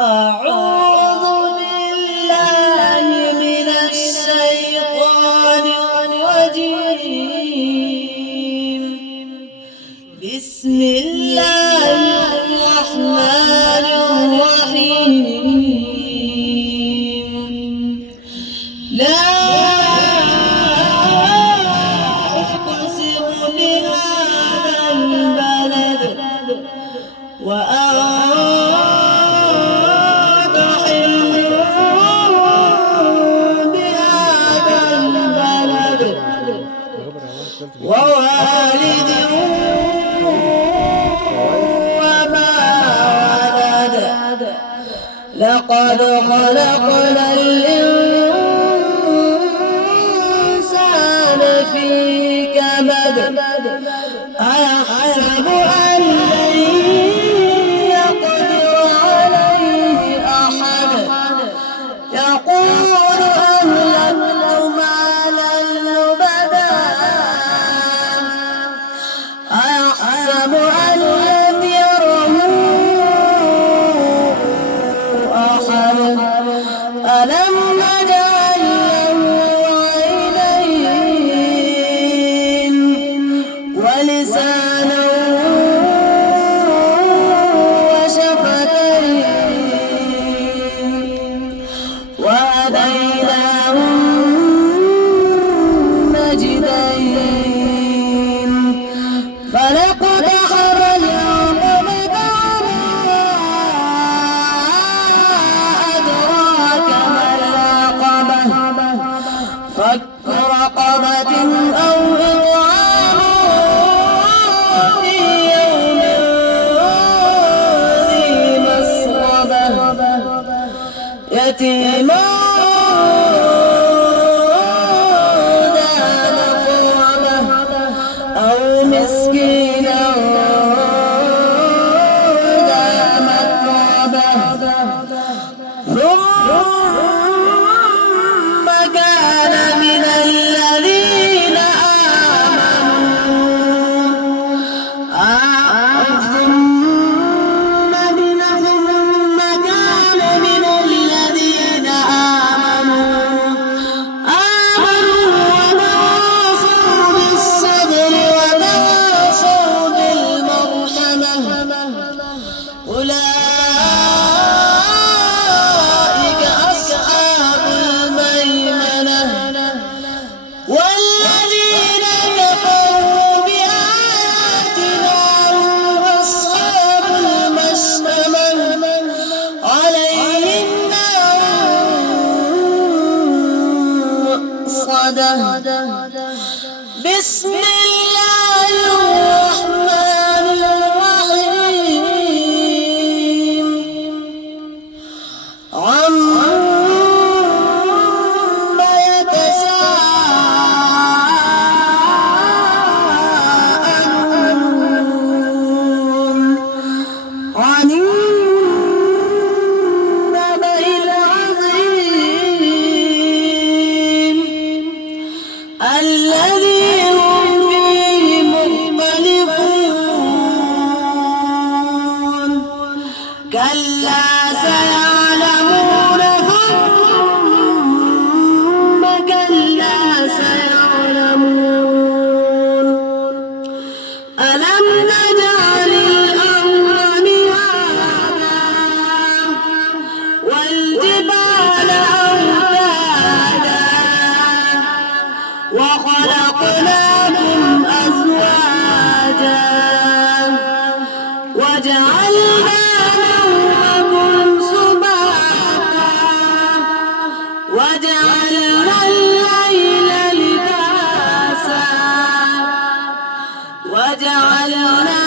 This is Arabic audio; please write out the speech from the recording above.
أعوذ بالله من الشيطان الرجيم. بسم الله الرحمن الرحيم. لا أقسم بهذا البلد وأنت حل بهذا البلد ووالد وما ولد. لقد خلقنا الإنسان في كبد. أيحسب أن لن يقدر عليه أحد. يقول أهلكت مالا لبدا. أيحسب أن لم يره أحد. ألم نجعل له عينين ولسانا وشفتين وهديناه النجدين. فلاقتحم العقبة وما أدراك ما العقبة. فك رقبة أو إطعام في يوم ذي مسغبة. يتيما ذا مقربة أو مسكينا ذا متربة. ثم كان من الذين آمنوا وتواصوا بالصبر وتواصوا بالمرحمة. أولئك أصحاب الميمنة. والذين كفروا بآياتنا هم أصحاب المشأمة. عليهم نار مؤصدة. بسم الله الرحمن الرحيم. عما يتساءلون. عن النبأ العظيم الذي هم فيه مختلفون. كلا سيعلمون ثم كلا سيعلمون. ألم نجعل الأرض مهادا والجبال أوتادا وخلقناكم أزواجا وجعلنا نومكم سباتا وجعلنا الليل لباسا وجعلنا